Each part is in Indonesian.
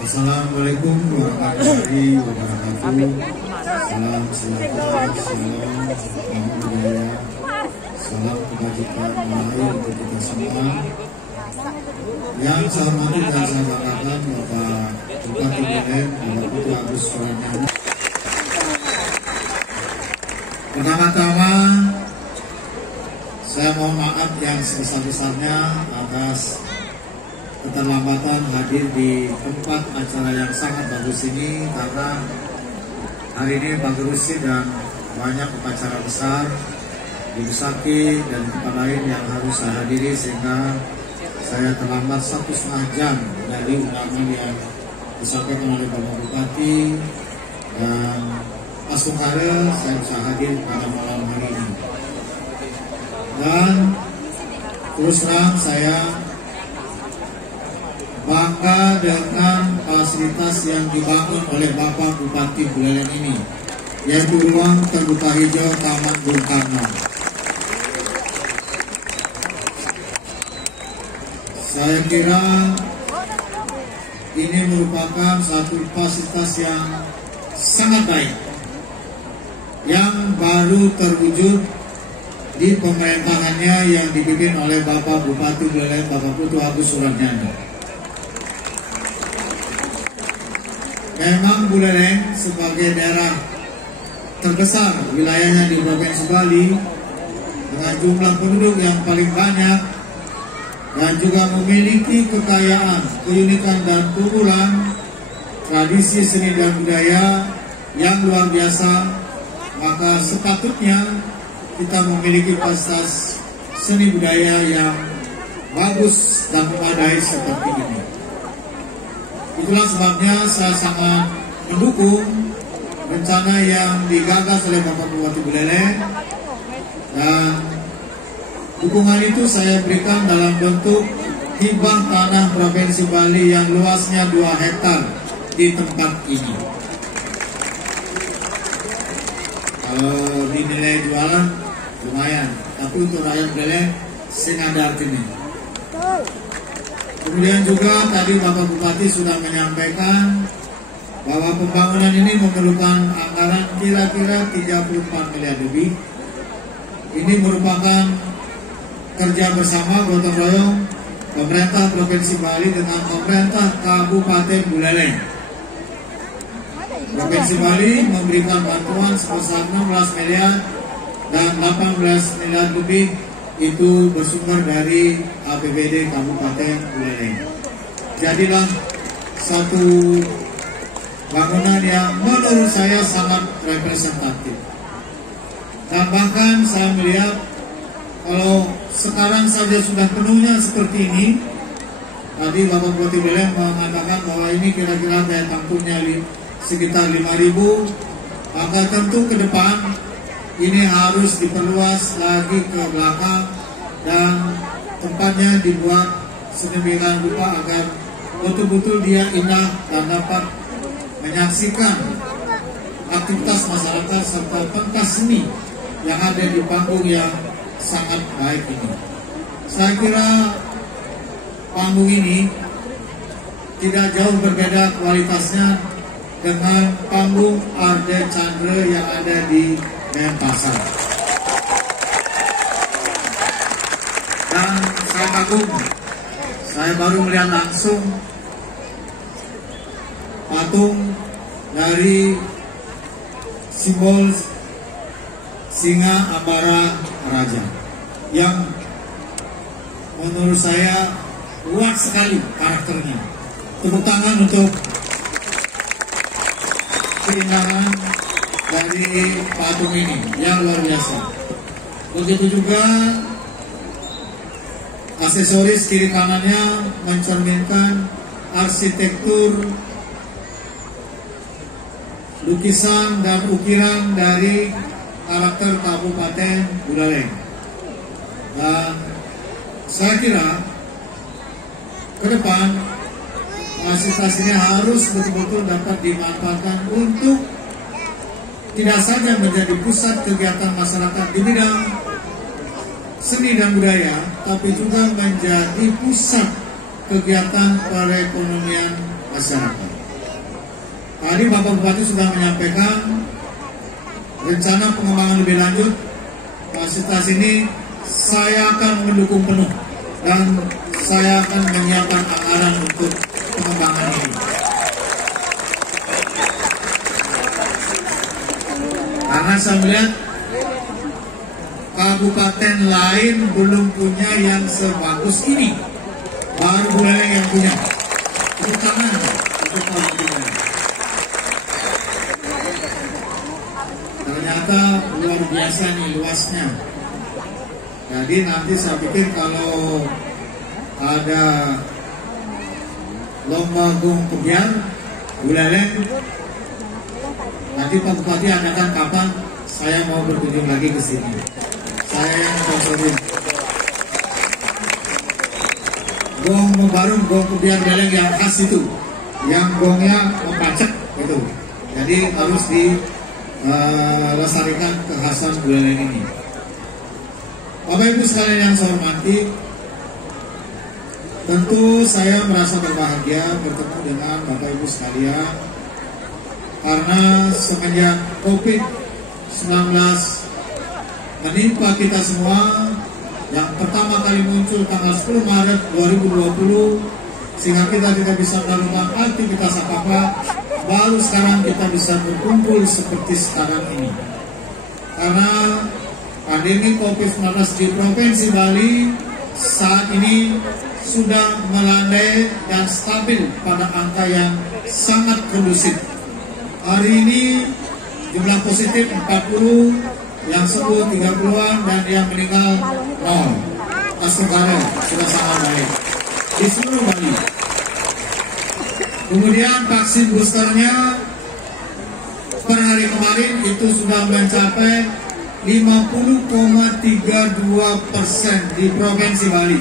Assalamualaikum warahmatullahi wabarakatuh. Salam sejahtera, salam budaya, salam kebajikan lahir untuk kita semua. Yang saya hormati dan saya banggakan Bapak Bupati Buleleng, Bapak Putu Agus Suranyana. Pertama-tama saya mohon maaf yang sebesar-besarnya atas keterlambatan hadir di tempat acara yang sangat bagus ini, karena hari ini Pak Gerusi dan banyak upacara besar di Busaki dan tempat lain yang harus saya hadiri, sehingga saya terlambat 1,5 jam dari undangan yang disampaikan oleh Bapak Bupati, dan langsung saya bisa hadir pada malam hari ini. Dan terus terang saya bangga dengan fasilitas yang dibangun oleh Bapak Bupati Buleleng ini, yaitu ruang terbuka hijau Taman Bung Karno. Saya kira ini merupakan satu fasilitas yang sangat baik, yang baru terwujud di pemerintahannya yang dipimpin oleh Bapak Bupati Buleleng, Bapak Putu Agus Suranyana. Memang Buleleng sebagai daerah terbesar wilayahnya di Provinsi Bali dengan jumlah penduduk yang paling banyak dan juga memiliki kekayaan, keunikan dan keunggulan tradisi seni dan budaya yang luar biasa, maka sepatutnya kita memiliki fasilitas seni budaya yang bagus dan memadai seperti ini. Itulah sebabnya saya sangat mendukung rencana yang digagas oleh Bapak Bupati Buleleng, dan dukungan itu saya berikan dalam bentuk hibah tanah Provinsi Bali yang luasnya 2 hektar di tempat ini. Kalau dinilai jualan lumayan, tapi untuk rakyat Buleleng senada artinya. Kemudian juga tadi Bapak Bupati sudah menyampaikan bahwa pembangunan ini memerlukan anggaran kira-kira 34 miliar lebih. Ini merupakan kerja bersama gotong royong pemerintah Provinsi Bali dengan pemerintah Kabupaten Buleleng. Provinsi Bali memberikan bantuan sebesar 16 miliar dan 18 miliar lebih itu bersumber dari APBD Kabupaten Buleleng. Jadilah satu bangunan yang menurut saya sangat representatif. Dan bahkan saya melihat kalau sekarang saja sudah penuhnya seperti ini, tadi Bapak Bupati Buleleng mengatakan bahwa ini kira-kira daya tampungnya sekitar 5.000, maka tentu ke depan ini harus diperluas lagi ke belakang dan tempatnya dibuat sedemikian rupa agar betul-betul dia indah dan dapat menyaksikan aktivitas masyarakat serta pentas seni yang ada di panggung yang sangat baik ini. Saya kira panggung ini tidak jauh berbeda kualitasnya dengan panggung Arde Chandra yang ada di Denpasar. Dan saya kagum, saya baru melihat langsung patung dari simbol singa Ambara Raja yang menurut saya kuat sekali karakternya. Tepuk tangan untuk keindahan dari patung ini yang luar biasa. Begitu juga aksesoris kiri kanannya mencerminkan arsitektur, lukisan dan ukiran dari karakter Kabupaten Buleleng. Dan saya kira ke depan fasilitas ini harus betul-betul dapat dimanfaatkan untuk tidak saja menjadi pusat kegiatan masyarakat di bidang seni dan budaya, tapi juga menjadi pusat kegiatan perekonomian masyarakat. Tadi Bapak Bupati sudah menyampaikan rencana pengembangan lebih lanjut. Fasilitas ini saya akan mendukung penuh dan saya akan menyiapkan anggaran untuk pengembangan ini. Karena saya melihat kabupaten lain belum punya yang sebagus ini, baru Buleleng yang punya. Tepuk tangan untuk kabupaten. Ternyata luar biasa nih luasnya. Jadi nanti saya pikir kalau ada lomba gong kebiar Buleleng, nanti Pak Bupati adakan kapan saya mau berkunjung lagi ke sini. Saya yang sponsorin. Gong membarung, gong kebiar Buleleng yang khas itu, yang gongnya mempacek gitu. Jadi harus dilestarikan kekhasan Buleleng ini. Bapak Ibu sekalian yang saya hormati, tentu saya merasa berbahagia bertemu dengan Bapak Ibu sekalian karena semenjak COVID-19 menimpa kita semua, yang pertama kali muncul tanggal 10 Maret 2020 sehingga kita tidak bisa melakukan aktivitas apa-apa, baru sekarang kita bisa berkumpul seperti sekarang ini. Karena pandemi COVID-19 di Provinsi Bali saat ini sudah melandai dan stabil pada angka yang sangat kondusif. Hari ini jumlah positif 40, yang sembuh 30-an, dan yang meninggal 0. Astagfirullah, sudah sangat baik di seluruh Bali. Kemudian vaksin boosternya per hari kemarin itu sudah mencapai 50,32% di Provinsi Bali,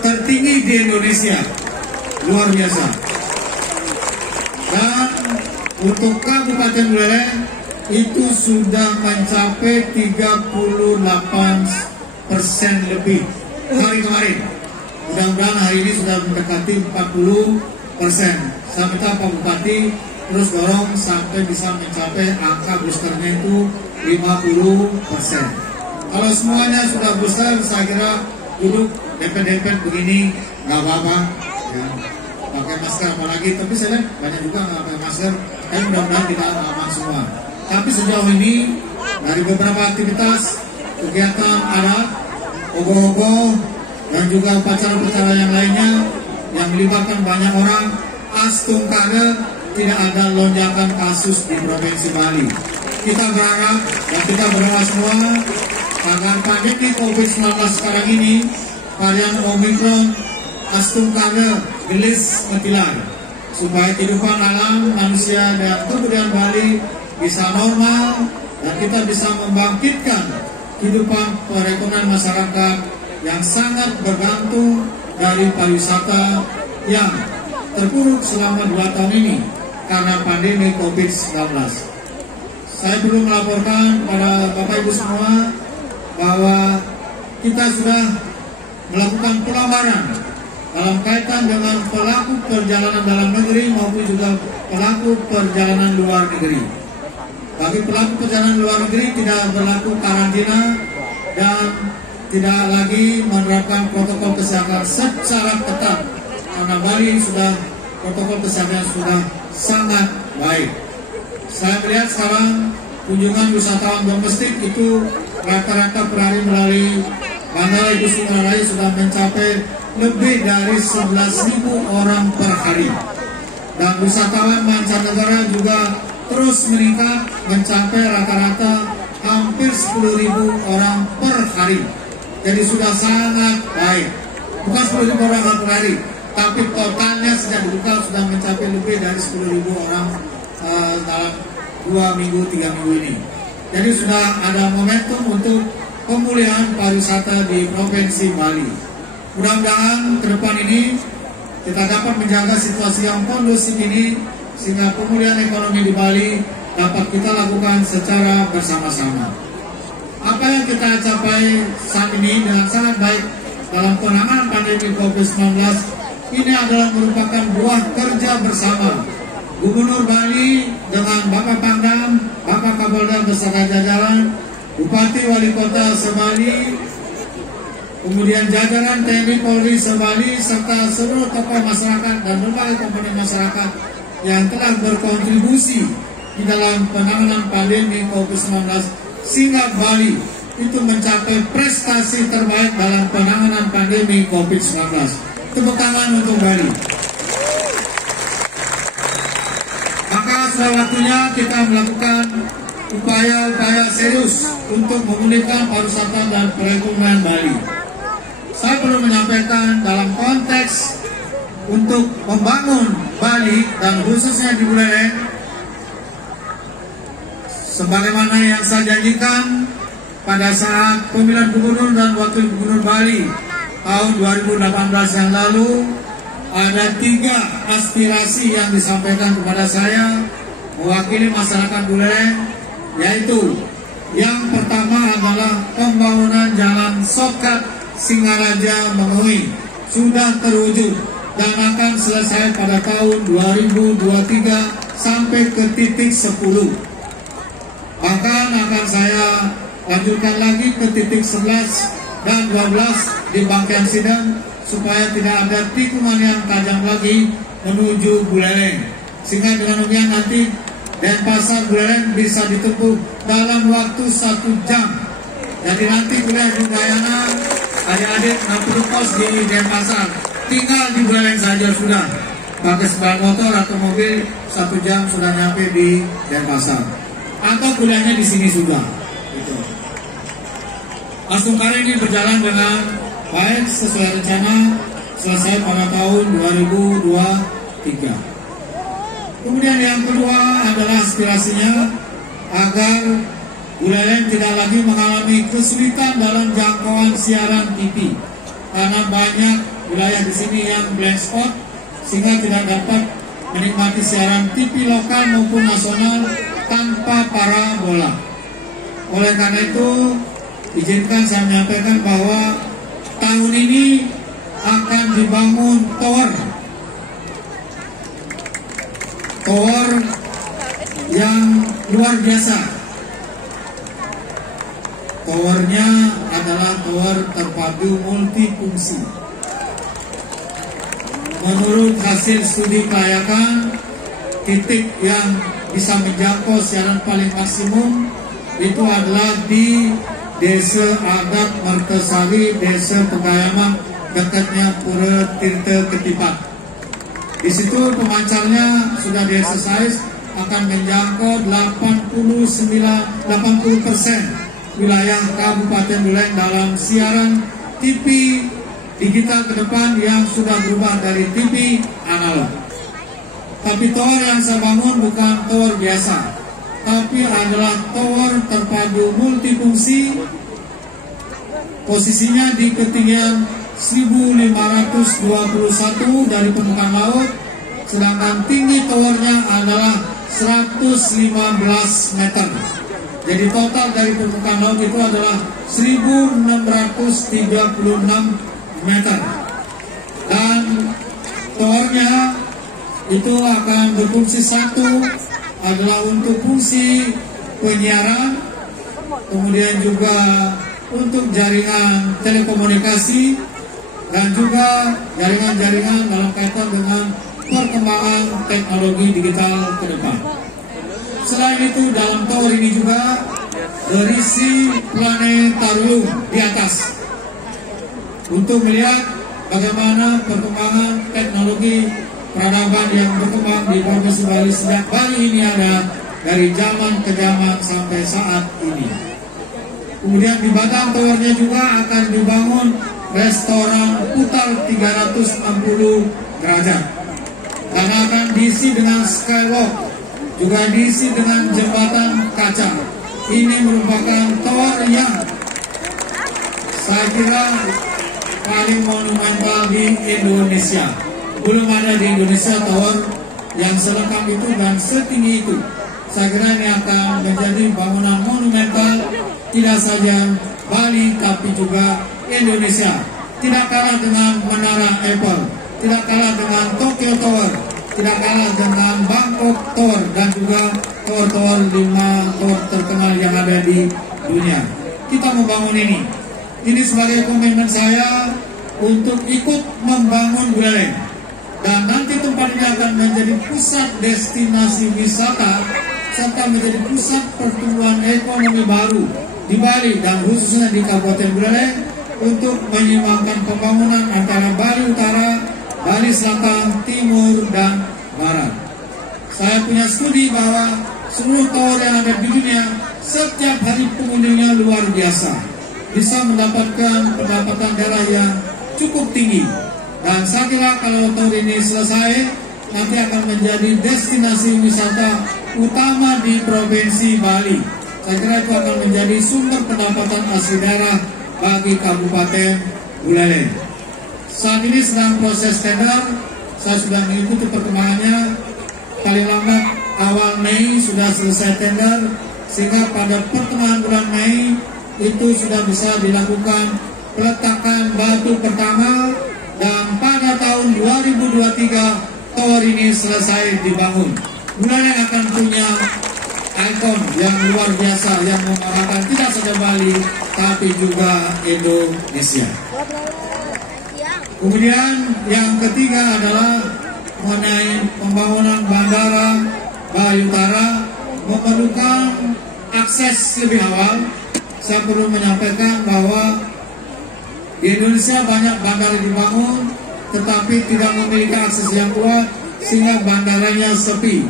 tertinggi di Indonesia, luar biasa. Dan untuk Kabupaten Buleleng itu sudah mencapai 38% lebih hari kemarin. Mudah-mudahan hari ini sudah mendekati 40%. Saya minta Pak Bupati terus dorong sampai bisa mencapai angka boosternya itu 50%. Kalau semuanya sudah booster, saya kira duduk dempet-dempet begini nggak apa-apa ya. Pakai masker apalagi, tapi saya lihat banyak juga nggak pakai masker. Tapi mudah-mudahan kita aman semua. Tapi sejauh ini dari beberapa aktivitas kegiatan adat, ogoh-ogoh, dan juga upacara-upacara yang lainnya yang melibatkan banyak orang, astungkade tidak ada lonjakan kasus di Provinsi Bali. Kita berharap dan kita berdoa semua agar pandemi COVID-19 sekarang ini, varian Omicron, astungkade gelis metilar, supaya kehidupan alam manusia dan kebudayaan Bali bisa normal dan kita bisa membangkitkan kehidupan perekonomian masyarakat yang sangat bergantung dari pariwisata yang terpuruk selama 2 tahun ini karena pandemi COVID-19. Saya perlu melaporkan pada Bapak Ibu semua bahwa kita sudah melakukan pelonggaran dalam kaitan dengan pelaku perjalanan dalam negeri maupun juga pelaku perjalanan luar negeri. Bagi pelaku perjalanan luar negeri tidak berlaku karantina dan tidak lagi menerapkan protokol kesehatan secara ketat karena Bali sudah protokol kesehatan sudah sangat baik. Saya melihat sekarang kunjungan wisatawan domestik itu rata-rata per hari melalui Bandara Igusti Ngurah Rai sudah mencapai lebih dari 11.000 orang per hari. Dan wisatawan mancanegara juga terus meningkat mencapai rata-rata hampir 10.000 orang per hari. Jadi sudah sangat baik. Bukan 10.000 orang per hari, tapi totalnya sejak dibuka sudah mencapai lebih dari 10.000 orang dalam 2 minggu, 3 minggu ini. Jadi sudah ada momentum untuk pemulihan pariwisata di Provinsi Bali. Mudah-mudahan ke depan ini kita dapat menjaga situasi yang kondusif ini sehingga pemulihan ekonomi di Bali dapat kita lakukan secara bersama-sama. Apa yang kita capai saat ini dengan sangat baik dalam penanganan pandemi COVID-19 ini adalah merupakan buah kerja bersama Gubernur Bali dengan Bapak Pangdam, Bapak Kapolda beserta jajaran, Bupati Wali Kota Sebali, kemudian jajaran TNI Polri Sebali, serta seluruh tokoh masyarakat dan berbagai komponen masyarakat yang telah berkontribusi di dalam penanganan pandemi COVID-19 sehingga Bali itu mencapai prestasi terbaik dalam penanganan pandemi COVID-19. Tepuk tangan untuk Bali. Maka sudah waktunya kita melakukan upaya-upaya serius untuk memulihkan pariwisata dan perekonomian Bali. Saya perlu menyampaikan dalam konteks untuk membangun Bali dan khususnya di Buleleng, sebagaimana yang saya janjikan pada saat pemilihan gubernur dan wakil gubernur Bali tahun 2018 yang lalu, ada 3 aspirasi yang disampaikan kepada saya mewakili masyarakat Buleleng, yaitu yang pertama adalah pembangunan jalan shortcut Singaraja Menui sudah terwujud dan akan selesai pada tahun 2023 sampai ke titik 10. Bahkan akan saya lanjutkan lagi ke titik 11 dan 12 di Bangkean Sidang supaya tidak ada tikungan yang tajam lagi menuju Buleleng, sehingga dengan demikian nanti Denpasar Buleleng bisa ditempuh dalam waktu 1 jam. Jadi nanti wilayah Udayana, adik-adik 60 pos di Denpasar, tinggal di Buleleng saja sudah. Pakai sepeda motor atau mobil 1 jam sudah nyampe di Denpasar. Atau kuliahnya di sini sudah. Gitu. Asumkara ini berjalan dengan baik sesuai rencana, selesai pada tahun 2023. Kemudian yang kedua adalah aspirasinya agar Buleleng tidak lagi mengalami kesulitan dalam jangkauan siaran TV, karena banyak wilayah di sini yang blank spot sehingga tidak dapat menikmati siaran TV lokal maupun nasional tanpa parabola. Oleh karena itu, izinkan saya menyampaikan bahwa tahun ini akan dibangun tower yang luar biasa. Towernya adalah tower terpadu multifungsi. Menurut hasil studi kelayakan, titik yang bisa menjangkau siaran paling maksimum itu adalah di Desa Adat Mertesari, Desa Pegayama, dekatnya Pura Tirta Ketipat. Di situ pemancarnya sudah di-exercise akan menjangkau 80% wilayah Kabupaten Buleleng dalam siaran TV digital ke depan yang sudah berubah dari TV analog. Tapi tower yang saya bangun bukan tower biasa, tapi adalah tower terpadu multifungsi. Posisinya di ketinggian 1521 dari permukaan laut, sedangkan tinggi towernya adalah 115 meter. Jadi total dari permukaan laut itu adalah 1636 meter. Dan towernya itu akan berfungsi satu adalah untuk fungsi penyiaran, kemudian juga untuk jaringan telekomunikasi dan juga jaringan-jaringan dalam kaitan dengan perkembangan teknologi digital ke depan. Selain itu, dalam tower ini juga berisi planetarium di atas untuk melihat bagaimana perkembangan teknologi peradaban yang berkembang di Provinsi Bali sejak Bali ini ada dari zaman ke zaman sampai saat ini. Kemudian di batang towernya juga akan dibangun restoran putar 360 derajat dan akan diisi dengan skywalk, juga diisi dengan jembatan kaca. Ini merupakan tower yang saya kira paling monumental di Indonesia. Belum ada di Indonesia tower yang selengkap itu dan setinggi itu. Saya kira ini akan menjadi bangunan monumental tidak saja Bali tapi juga Indonesia. Tidak kalah dengan Menara Eiffel tidak kalah dengan Tokyo Tower, tidak kalah dengan Bangkok Tower, dan juga tower-tower 5 tower terkenal yang ada di dunia. Kita membangun ini. Ini sebagai komitmen saya untuk ikut membangun Buleleng. Dan nanti tempat ini akan menjadi pusat destinasi wisata serta menjadi pusat pertumbuhan ekonomi baru di Bali dan khususnya di Kabupaten Buleleng untuk menyeimbangkan pembangunan antara Bali Utara, Bali Selatan, Timur, dan Barat. Saya punya studi bahwa seluruh tower yang ada di dunia setiap hari pengunjungnya luar biasa, bisa mendapatkan pendapatan daerah yang cukup tinggi. Dan saya kira kalau tower ini selesai, nanti akan menjadi destinasi wisata utama di Provinsi Bali. Saya kira itu akan menjadi sumber pendapatan asli daerah bagi Kabupaten Buleleng. Saat ini sedang proses tender, saya sudah mengikuti perkembangannya. Paling lambat awal Mei sudah selesai tender, sehingga pada pertengahan bulan Mei itu sudah bisa dilakukan peletakan batu pertama, dan pada tahun 2023 tower ini selesai dibangun. Buleleng akan punya ikon yang luar biasa yang membanggakan tidak saja Bali tapi juga Indonesia. Kemudian yang ketiga adalah mengenai pembangunan bandara Bali Utara memerlukan akses lebih awal. Saya perlu menyampaikan bahwa di Indonesia banyak bandara dibangun tetapi tidak memiliki akses yang kuat sehingga bandaranya sepi.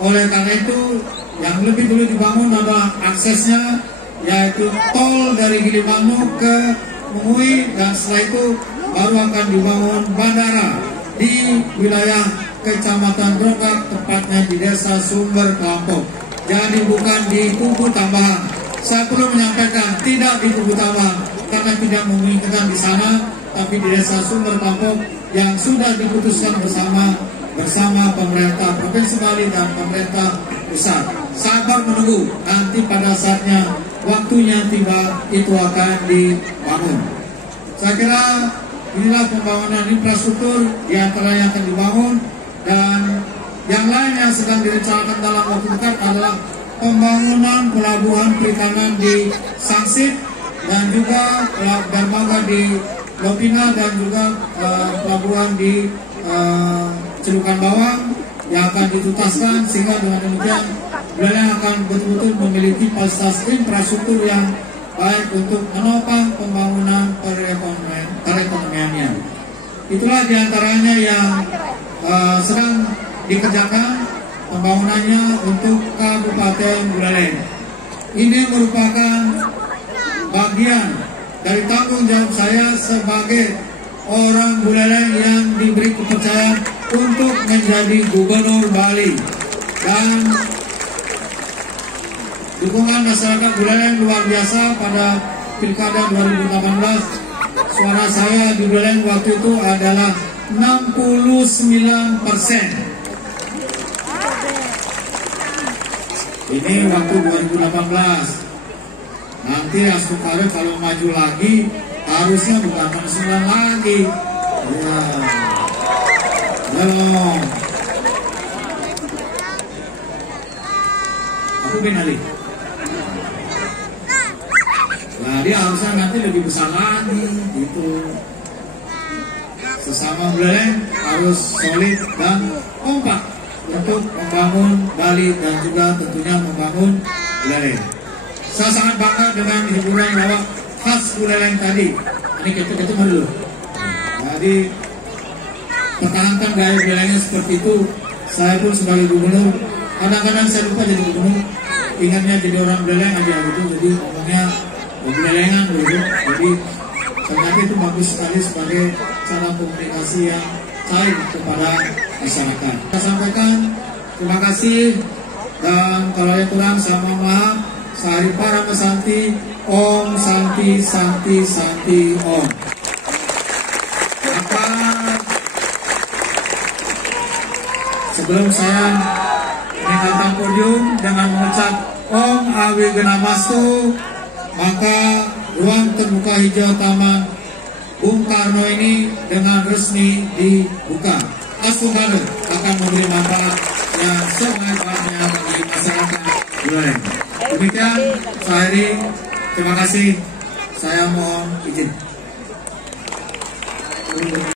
Oleh karena itu yang lebih dulu dibangun adalah aksesnya, yaitu tol dari Gilimanuk ke Mengui, dan setelah itu baru akan dibangun bandara di wilayah Kecamatan Grogak, tepatnya di Desa Sumber Kelampok. Jadi bukan di Tugu Tambahan. Saya perlu menyampaikan tidak di Tugu Tambahan karena tidak memungkinkan di sana, tapi di Desa Sumber Kelampok yang sudah diputuskan bersama pemerintah Provinsi Bali dan pemerintah pusat. Sabar menunggu, nanti pada saatnya waktunya tiba itu akan dibangun. Saya kira inilah pembangunan infrastruktur di antara yang akan dibangun, dan yang lain yang sedang direncanakan dalam waktu dekat adalah pembangunan pelabuhan perikanan di Sangsit dan juga dermaga di Lopina dan juga pelabuhan di Celukan Bawang yang akan dituntaskan, sehingga dengan demikian Buleleng akan betul-betul memiliki fasilitas infrastruktur yang baik untuk menopang pembangunan perekonomiannya. Itulah diantaranya yang sedang dikerjakan pembangunannya untuk Kabupaten Buleleng. Ini merupakan bagian dari tanggung jawab saya sebagai orang Buleleng yang diberi kepercayaan untuk menjadi Gubernur Bali, dan dukungan masyarakat Buleleng luar biasa pada Pilkada 2018. Suara saya di Buleleng waktu itu adalah 69%. Ini waktu 2018. Nanti Astuk Karim kalau maju lagi harusnya bukan 69 lagi. Ya. Halo. Aku binali. Nah, dia harusnya nanti lebih besar lagi gitu. Sesama Buleleng harus solid dan kompak untuk membangun Bali dan juga tentunya membangun Buleleng. Saya sangat bangga dengan hiburan lawak khas Buleleng tadi. Ini kita dulu. Jadi pertahankan gaya Bulelengnya seperti itu. Saya pun sebagai gubernur, kadang-kadang saya lupa jadi gubernur, ingatnya jadi orang Buleleng aja gitu. Jadi ngomongnya Bulelengan gitu. Jadi ternyata itu bagus sekali sebagai cara komunikasi yang cair kepada masyarakat. Saya sampaikan terima kasih, dan kalau yang kurang saya mohon maaf. Sehari para Santi, Om Santi Santi Santi Om. Maka sebelum saya meninggalkan podium dengan mengucap Om Awi Genamastu, maka ruang terbuka hijau Taman Bung Karno ini dengan resmi dibuka. Mas Bung Karno akan memberi manfaat yang sebanyak-banyaknya bagi masyarakat Buleleng. Demikian saya akhiri. Terima kasih. Saya mohon izin.